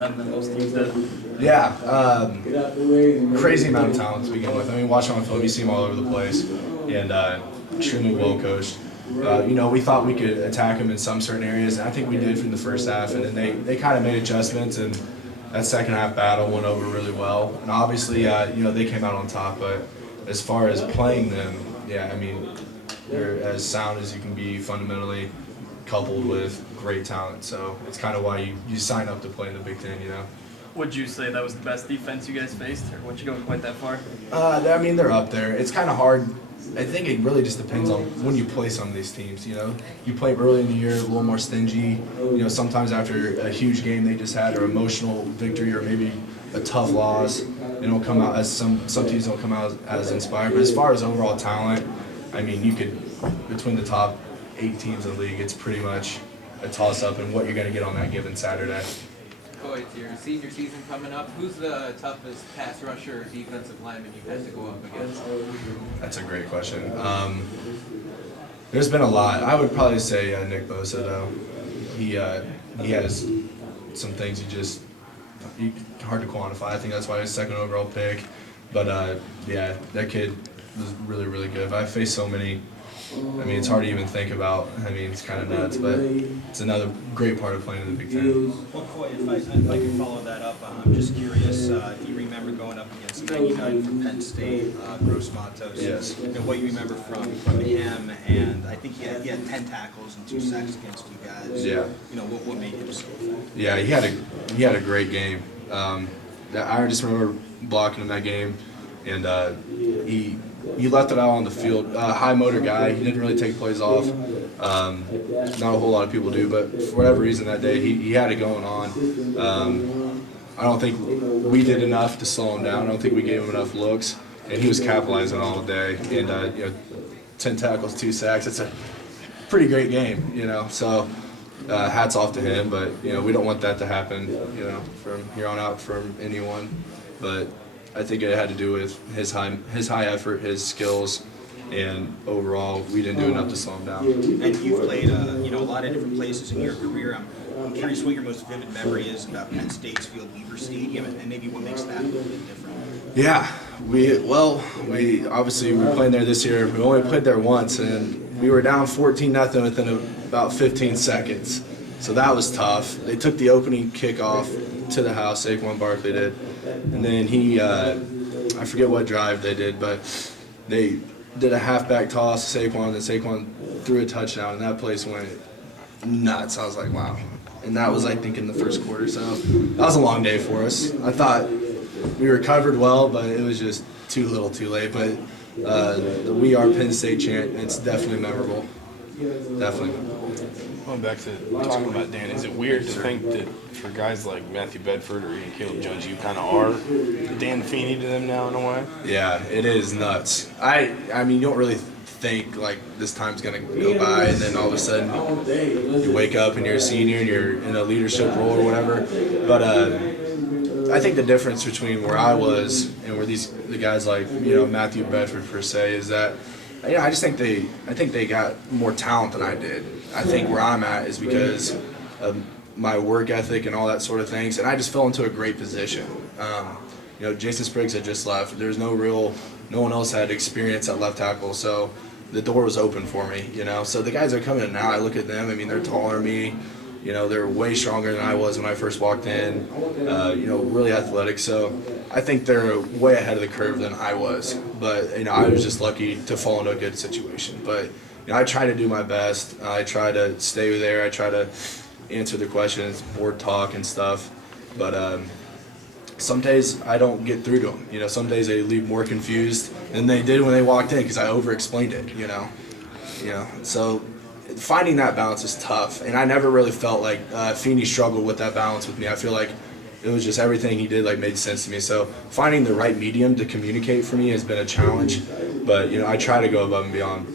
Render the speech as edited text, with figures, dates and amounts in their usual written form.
than most teams did. Yeah, crazy amount of talent to begin with. I mean, watching on film, you see them all over the place, and extremely well coached. We thought we could attack them in some certain areas, and I think we did from the first half. And then they kind of made adjustments, and that second half battle went over really well. And obviously, they came out on top. But as far as playing them, yeah, I mean, they're as sound as you can be fundamentally, coupled with great talent. So it's kind of why you sign up to play in the Big Ten, Would you say that was the best defense you guys faced, or would you go quite that far? I mean, they're up there. It's kind of hard. I think it really just depends on when you play some of these teams, You play early in the year, a little more stingy. Sometimes after a huge game they just had, or emotional victory, or maybe a tough loss, they don't come out as some teams don't come out as inspired. But as far as overall talent, I mean, you could, between the top 8 teams in the league, it's pretty much a toss-up in what you're going to get on that given Saturday. Coy, it's your senior season coming up. Who's the toughest pass rusher or defensive lineman you've had to go up against? That's a great question. There's been a lot. I would probably say Nick Bosa, though. He has some things hard to quantify. I think that's why he's second overall pick. But that kid was really, really good. But I faced so many. I mean, it's hard to even think about. I mean, it's kind of nuts, but it's another great part of playing in the Big Ten. Well, Coy, if I could follow that up, I'm just curious if you remember going up against 99 from Penn State, Gross Matos. Yes. And what you remember from him, and I think he had 10 tackles and 2 sacks against you guys. Yeah. What made him so effective? Yeah, he had a great game. I just remember blocking in that game, and he left it out on the field. High motor guy. He didn't really take plays off. Not a whole lot of people do, but for whatever reason that day, he had it going on. I don't think we did enough to slow him down. I don't think we gave him enough looks, and he was capitalizing all day. And 10 tackles, 2 sacks. It's a pretty great game, So hats off to him, but we don't want that to happen, from here on out from anyone. But I think it had to do with his high effort, his skills, and overall we didn't do enough to slow him down. And you've played a lot of different places in your career. I'm curious what your most vivid memory is about Penn State's Field Weaver Stadium, and maybe what makes that a little bit different. Yeah, we obviously we're playing there this year. We only played there once, and we were down 14-0 within about 15 seconds. So that was tough. They took the opening kickoff to the house, Saquon Barkley did, and then I forget what drive they did, but they did a halfback toss to Saquon, and Saquon threw a touchdown, and that place went nuts. I was like, wow. And that was, I think, in the first quarter. So that was a long day for us. I thought we recovered well, but it was just too little too late. But the We Are Penn State chant, it's definitely memorable. Definitely. Going back to talking about Dan, is it weird to think that for guys like Matthew Bedford or even Caleb Judge, you kind of are Dan Feeney to them now in a way? Yeah, it is nuts. I mean, you don't really think like this time's gonna go by, and then all of a sudden you wake up and you're a senior and you're in a leadership role or whatever. But I think the difference between where I was and where the guys like Matthew Bedford per se is that I think they got more talent than I did. I think where I'm at is because of my work ethic and all that sort of things, and I just fell into a great position. Jason Spriggs had just left. There's no one else had experience at left tackle, so the door was open for me. So the guys that are coming in now, I look at them. I mean, they're taller than me. They're way stronger than I was when I first walked in. Really athletic. So I think they're way ahead of the curve than I was. But I was just lucky to fall into a good situation. But I try to do my best. I try to stay there. I try to answer the questions, board talk and stuff. But some days I don't get through to them. Some days they leave more confused than they did when they walked in because I over-explained it. So finding that balance is tough, and I never really felt like Feeney struggled with that balance with me. I feel like it was just everything he did made sense to me. So finding the right medium to communicate for me has been a challenge, but I try to go above and beyond.